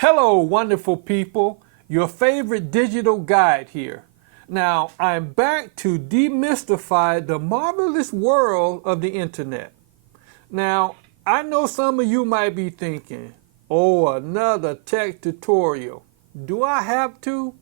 Hello, wonderful people. Your favorite digital guide here. Now, I'm back to demystify the marvelous world of the internet. Now, I know some of you might be thinking, oh, another tech tutorial. Do I have to?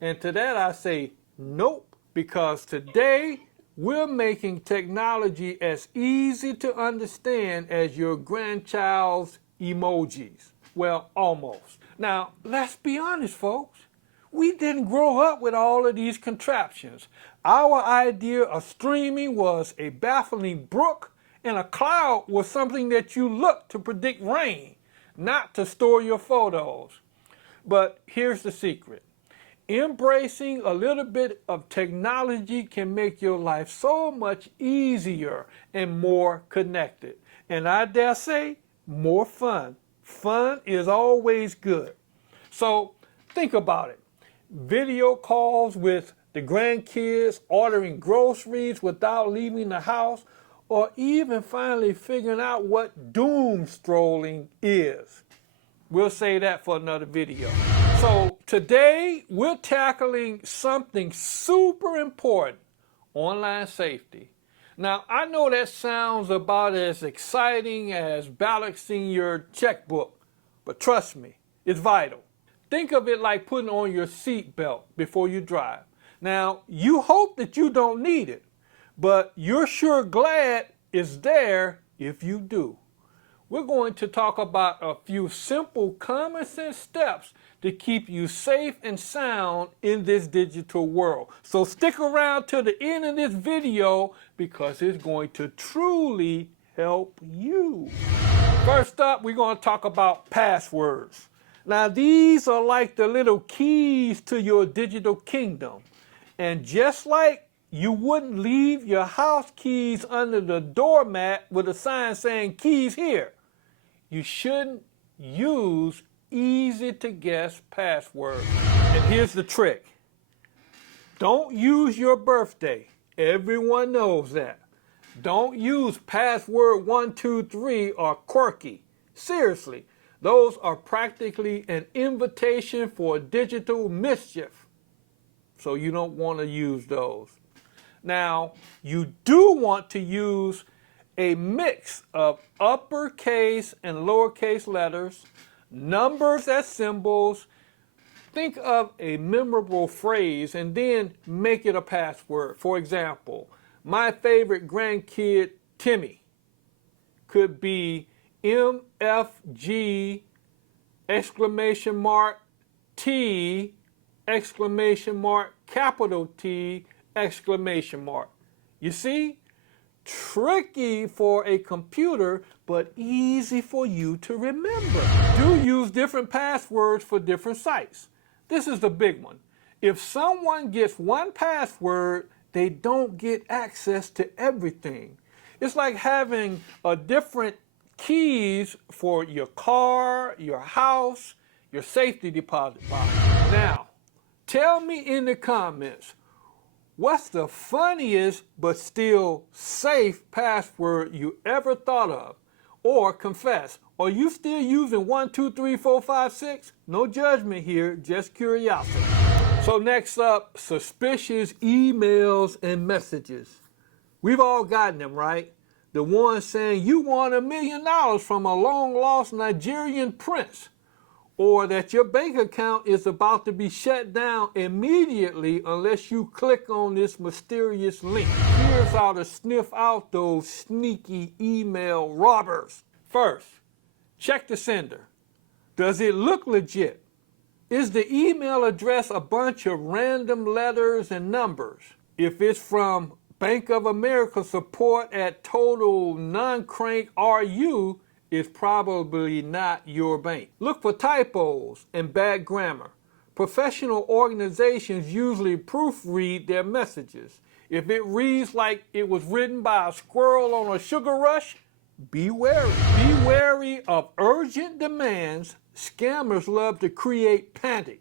And to that I say, nope, because today we're making technology as easy to understand as your grandchild's emojis. Well, almost. Now, let's be honest, folks. We didn't grow up with all of these contraptions. Our idea of streaming was a baffling brook, and a cloud was something that you looked to predict rain, not to store your photos. But here's the secret. Embracing a little bit of technology can make your life so much easier and more connected. And I dare say, more fun. Fun is always good. So think about it. Video calls with the grandkids, ordering groceries without leaving the house, or even finally figuring out what doom scrolling is. We'll say that for another video. So today we're tackling something super important, online safety. Now I know that sounds about as exciting as balancing your checkbook, but trust me, it's vital. Think of it like putting on your seatbelt before you drive. Now you hope that you don't need it, but you're sure glad it's there if you do. We're going to talk about a few simple common sense steps to keep you safe and sound in this digital world. So stick around to the end of this video because it's going to truly help you. First up, we're going to talk about passwords. Now these are like the little keys to your digital kingdom. And just like you wouldn't leave your house keys under the doormat with a sign saying keys here, you shouldn't use easy to guess passwords. And here's the trick. Don't use your birthday. Everyone knows that. Don't use password 123 or quirky. Seriously, those are practically an invitation for digital mischief. So you don't want to use those. Now, you do want to use a mix of uppercase and lowercase letters, numbers as symbols. Think of a memorable phrase and then make it a password. For example, my favorite grandkid, Timmy, could be MFG exclamation mark T exclamation mark capital T exclamation mark. You see? Tricky for a computer, but easy for you to remember. Do use different passwords for different sites. This is the big one. If someone gets one password, they don't get access to everything. It's like having a different keys for your car, your house, your safety deposit box. Now, tell me in the comments, what's the funniest but still safe password you ever thought of? Or confess, are you still using 1, 2, 3, 4, 5, 6? No judgment here, just curiosity. So next up, suspicious emails and messages. We've all gotten them, right? The ones saying you won $1 million from a long-lost Nigerian prince, or that your bank account is about to be shut down immediately unless you click on this mysterious link. Here's how to sniff out those sneaky email robbers. First, check the sender. Does it look legit? Is the email address a bunch of random letters and numbers? If it's from Bank of America support at total non-crank RU, is probably not your bank. Look for typos and bad grammar. Professional organizations usually proofread their messages. If it reads like it was written by a squirrel on a sugar rush, be wary. Be wary of urgent demands. Scammers love to create panic.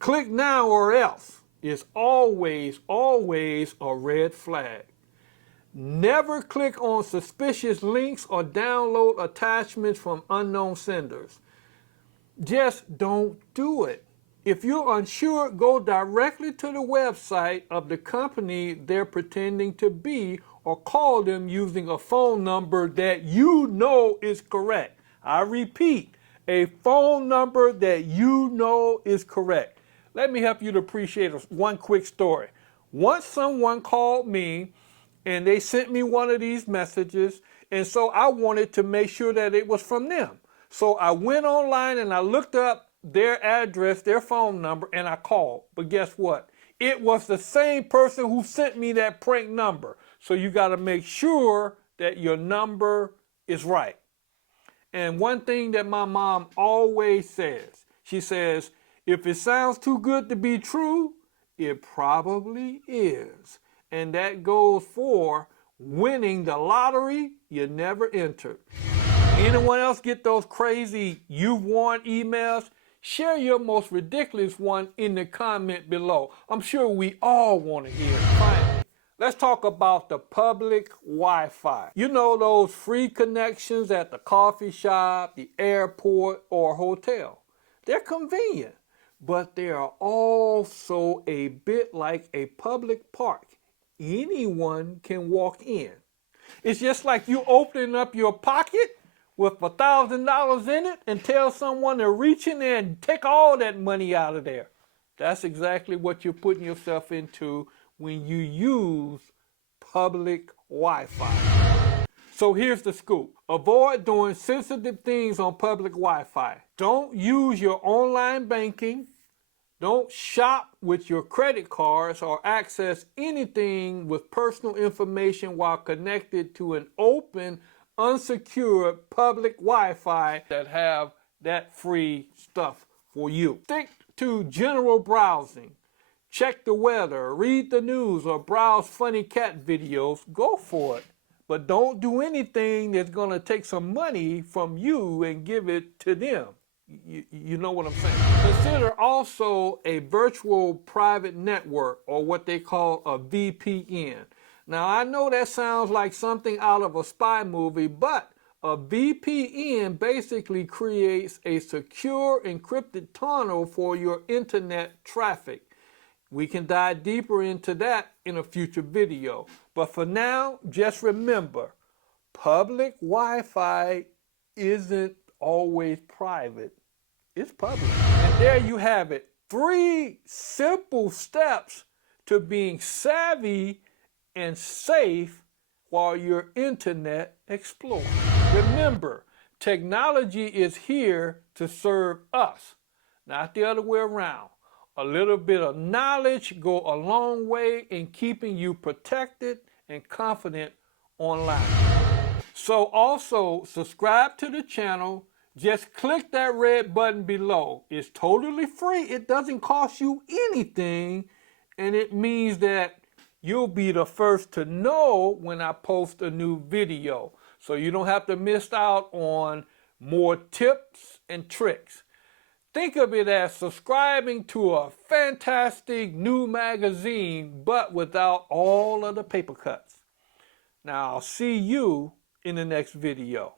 Click now or else is always, always a red flag. Never click on suspicious links or download attachments from unknown senders. Just don't do it. If you're unsure, go directly to the website of the company they're pretending to be or call them using a phone number that you know is correct. I repeat, a phone number that you know is correct. Let me help you to appreciate one quick story. Once someone called me and they sent me one of these messages, and so I wanted to make sure that it was from them. So I went online and I looked up their address, their phone number, and I called. But guess what? It was the same person who sent me that prank number. So you got to make sure that your number is right. And one thing that my mom always says, she says, if it sounds too good to be true, it probably is. And that goes for winning the lottery you never entered. Anyone else get those crazy "you've won" emails? Share your most ridiculous one in the comment below. I'm sure we all want to hear it. Finally, let's talk about the public Wi-Fi. You know, those free connections at the coffee shop, the airport, or hotel. They're convenient, but they are also a bit like a public park. Anyone can walk in. It's just like you opening up your pocket with $1,000 in it and tell someone to reach in there and take all that money out of there. That's exactly what you're putting yourself into when you use public Wi-Fi. So here's the scoop. Avoid doing sensitive things on public Wi-Fi. Don't use your online banking. Don't shop with your credit cards or access anything with personal information while connected to an open, unsecured public Wi-Fi that have that free stuff for you. Stick to general browsing. Check the weather, read the news, or browse funny cat videos. Go for it. But don't do anything that's going to take some money from you and give it to them. You know what I'm saying? Consider also a virtual private network, or what they call a VPN. Now, I know that sounds like something out of a spy movie, but a VPN basically creates a secure encrypted tunnel for your internet traffic. We can dive deeper into that in a future video. But for now, just remember, public Wi-Fi isn't always private. It's public. And there you have it. 3 simple steps to being savvy and safe while you're internet exploring. Remember, technology is here to serve us, not the other way around. A little bit of knowledge go a long way in keeping you protected and confident online. So also subscribe to the channel. Just click that red button below. It's totally free. It doesn't cost you anything. And it means that you'll be the first to know when I post a new video. So you don't have to miss out on more tips and tricks. Think of it as subscribing to a fantastic new magazine, but without all of the paper cuts. Now, I'll see you in the next video.